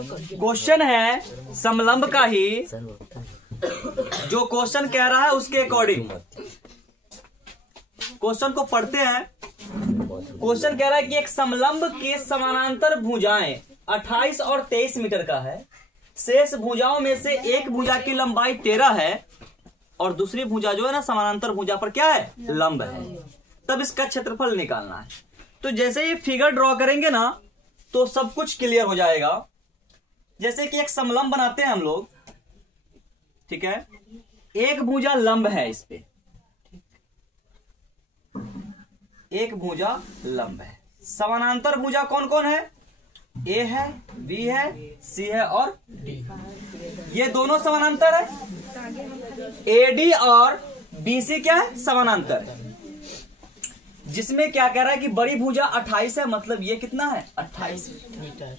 Question है समलंब का ही, जो क्वेश्चन कह रहा है उसके अकॉर्डिंग क्वेश्चन को पढ़ते हैं। क्वेश्चन कह रहा है कि एक समलंब के समानांतर भुजाएं 28 और 23 मीटर का है। शेष भुजाओं में से एक भुजा की लंबाई 13 है और दूसरी भुजा जो है ना समानांतर भुजा पर क्या है, लंब है। तब इसका क्षेत्रफल निकालना है। तो जैसे ये फिगर ड्रॉ करेंगे ना तो सब कुछ क्लियर हो जाएगा। जैसे कि एक समलंब बनाते हैं हम लोग, ठीक है, एक भुजा लंब है, इस पे एक भुजा लंब है। समानांतर भुजा कौन कौन है, ए है, बी है, सी है और डी। ये दोनों समानांतर है। एडी और बीसी क्या है, समानांतर है। जिसमें क्या कह रहा है कि बड़ी भुजा 28 है, मतलब ये कितना है 28 मीटर,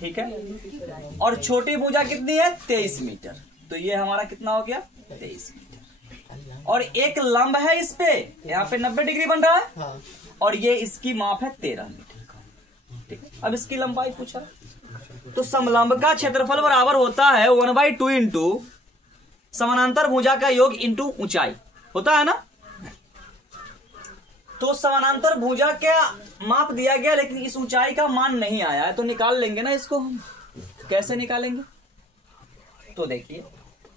ठीक है। और छोटी भुजा कितनी है 23 मीटर। तो ये हमारा कितना हो गया 23 मीटर। और एक लंब है इस पे, यहाँ पे 90 डिग्री बन रहा है और ये इसकी माप है 13 मीटर, ठीक है। अब इसकी लंबाई पूछा, तो समलंब का क्षेत्रफल बराबर होता है 1/2 इंटू समानांतर भुजा का योग इंटू ऊंचाई, होता है ना। तो समानांतर भुजा का माप दिया गया लेकिन इस ऊंचाई का मान नहीं आया है, तो निकाल लेंगे ना इसको हम। कैसे निकालेंगे, तो देखिए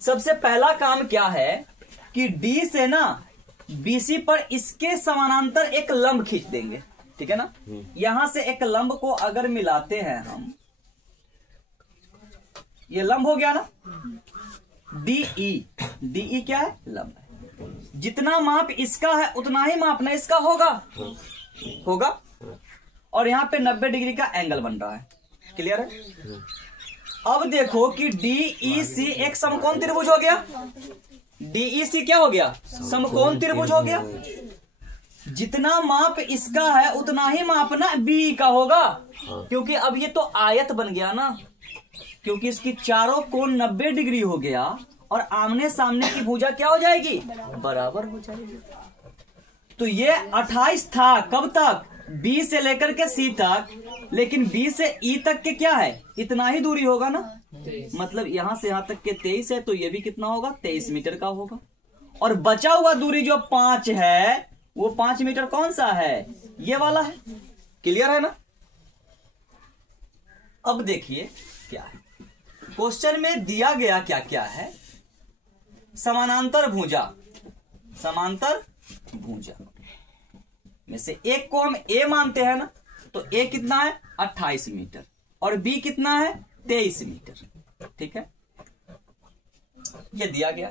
सबसे पहला काम क्या है कि डी से ना बीसी पर इसके समानांतर एक लंब खींच देंगे, ठीक है ना। यहां से एक लंब को अगर मिलाते हैं हम, ये लंब हो गया ना, डीई। डीई क्या है, लंब है। जितना माप इसका है उतना ही माप ना इसका होगा। और यहां पे 90 डिग्री का एंगल बन रहा है, क्लियर है। अब देखो कि डीईसी एक समकोण त्रिभुज हो गया। डीईसी क्या हो गया, समकोण त्रिभुज हो गया। जितना माप इसका है उतना ही माप ना बी का होगा, क्योंकि अब ये तो आयत बन गया ना, क्योंकि इसकी चारों कोण 90 डिग्री हो गया और आमने सामने की भुजा क्या हो जाएगी, बराबर हो जाएगी। तो ये 28 था कब तक, बी से लेकर के सी तक, लेकिन बी से ई तक के क्या है, इतना ही दूरी होगा ना। मतलब यहां से यहां तक के 23 है, तो ये भी कितना होगा 23 मीटर का होगा। और बचा हुआ दूरी जो 5 है वो 5 मीटर कौन सा है, ये वाला है, क्लियर है ना। अब देखिए क्या है क्वेश्चन में दिया गया, क्या क्या है, समानांतर भुजा में से एक को हम ए मानते हैं ना, तो ए कितना है 28 मीटर और बी कितना है 23 मीटर, ठीक है। ये दिया गया।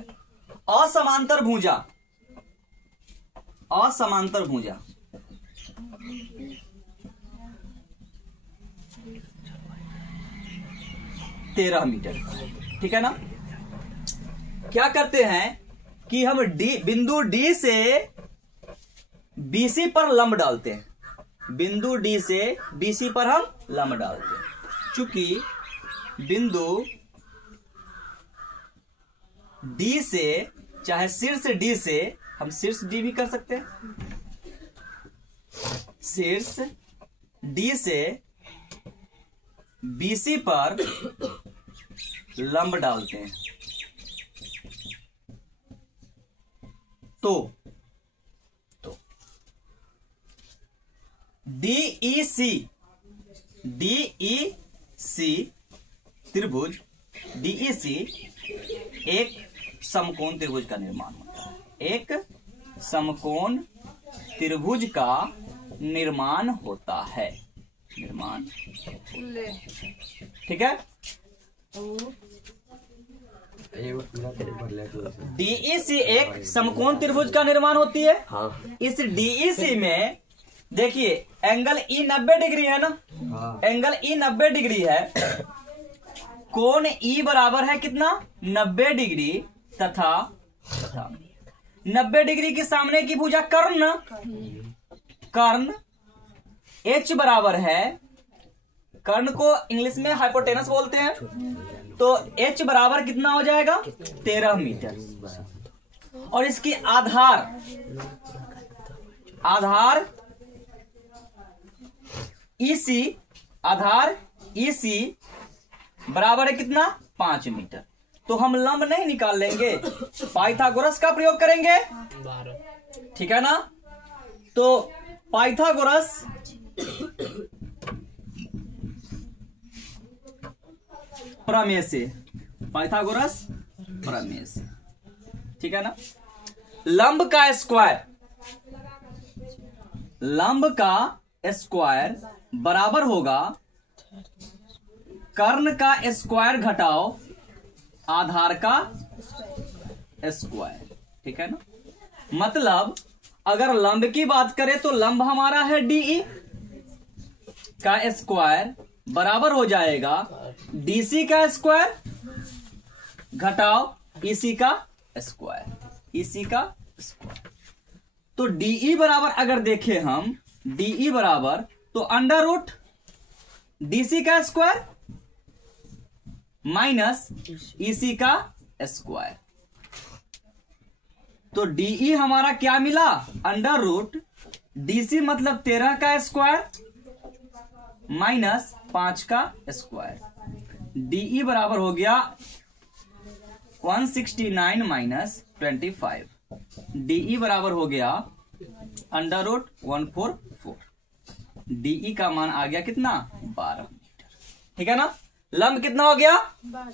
असमांतर भुजा 13 मीटर, ठीक है ना। क्या करते हैं कि हम बिंदु डी से बीसी पर लंब डालते हैं। बिंदु डी से बीसी पर हम लंब डालते हैं। चूंकि बिंदु डी से, चाहे शीर्ष डी से, हम शीर्ष डी भी कर सकते हैं, शीर्ष डी से बीसी पर लंब डालते हैं। तो डीईसी त्रिभुज, डीईसी एक समकोण त्रिभुज का निर्माण होता है। एक समकोण त्रिभुज का निर्माण होता है, निर्माण, ठीक है। डीईसी एक समकोण त्रिभुज का निर्माण होती है। इस डीईसी में देखिए एंगल ई 90 डिग्री है ना, एंगल ई 90 डिग्री है। कोण ई बराबर है कितना 90 डिग्री तथा 90 डिग्री के सामने की भुजा कर्ण, एच बराबर है, कर्ण को इंग्लिश में हाइपोटेनस बोलते हैं, तो एच बराबर कितना हो जाएगा 13 मीटर। और इसकी आधार ईसी बराबर है कितना 5 मीटर। तो हम लंब नहीं निकाल लेंगे, पाइथागोरस का प्रयोग करेंगे, 12। ठीक है ना। तो पाइथागोरस प्रमेय से, पाइथागोरस प्रमेय से, ठीक है ना। लंब का स्क्वायर, लंब का स्क्वायर बराबर होगा कर्ण का स्क्वायर घटाओ आधार का स्क्वायर, ठीक है ना। मतलब अगर लंब की बात करें तो लंब हमारा है डीई का स्क्वायर बराबर हो जाएगा डीसी का स्क्वायर घटाओ ईसी का स्क्वायर, ईसी का स्क्वायर। तो डीई बराबर अगर देखें हम, डीई बराबर तो अंडर रूट डीसी का स्क्वायर माइनस ईसी का स्क्वायर। तो डीई हमारा क्या मिला, अंडर रूट डीसी मतलब 13 का स्क्वायर माइनस 5 का स्क्वायर। डीई बराबर हो गया 169 माइनस 25। डीई बराबर हो गया अंडर रूट 144। डीई का मान आ गया कितना 12 मीटर, ठीक है ना। लंब कितना हो गया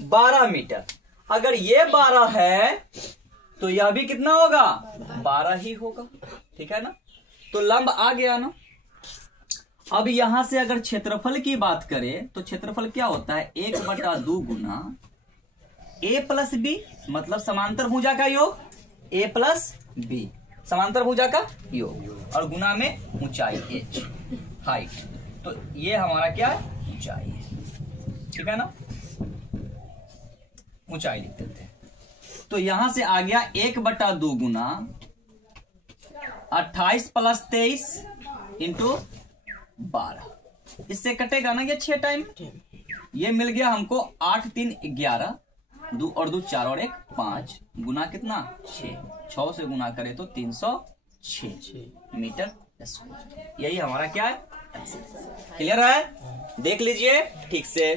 12 मीटर। अगर ये 12 है तो यह भी कितना होगा 12 ही होगा, ठीक है ना। तो लंब आ गया ना। अब यहां से अगर क्षेत्रफल की बात करें तो क्षेत्रफल क्या होता है 1/2 गुना a प्लस बी, मतलब समांतर भुजा का योग, a प्लस बी समांतर भुजा का योग, और गुना में ऊंचाई h, हाइट। तो ये हमारा क्या है ऊंचाई है, ठीक है ना। ऊंचाई लिख देते हैं। तो यहां से आ गया 1/2 गुना 28 प्लस 23 इंटू 12। इससे कटेगा ना ये 6 टाइम। ये मिल गया हमको 8 3 11, 2 और 2 4 और 1 5, गुना कितना 6 से गुना करें तो 306 मीटर स्क्वायर। यही हमारा क्या है, क्लियर है। देख लीजिए ठीक से।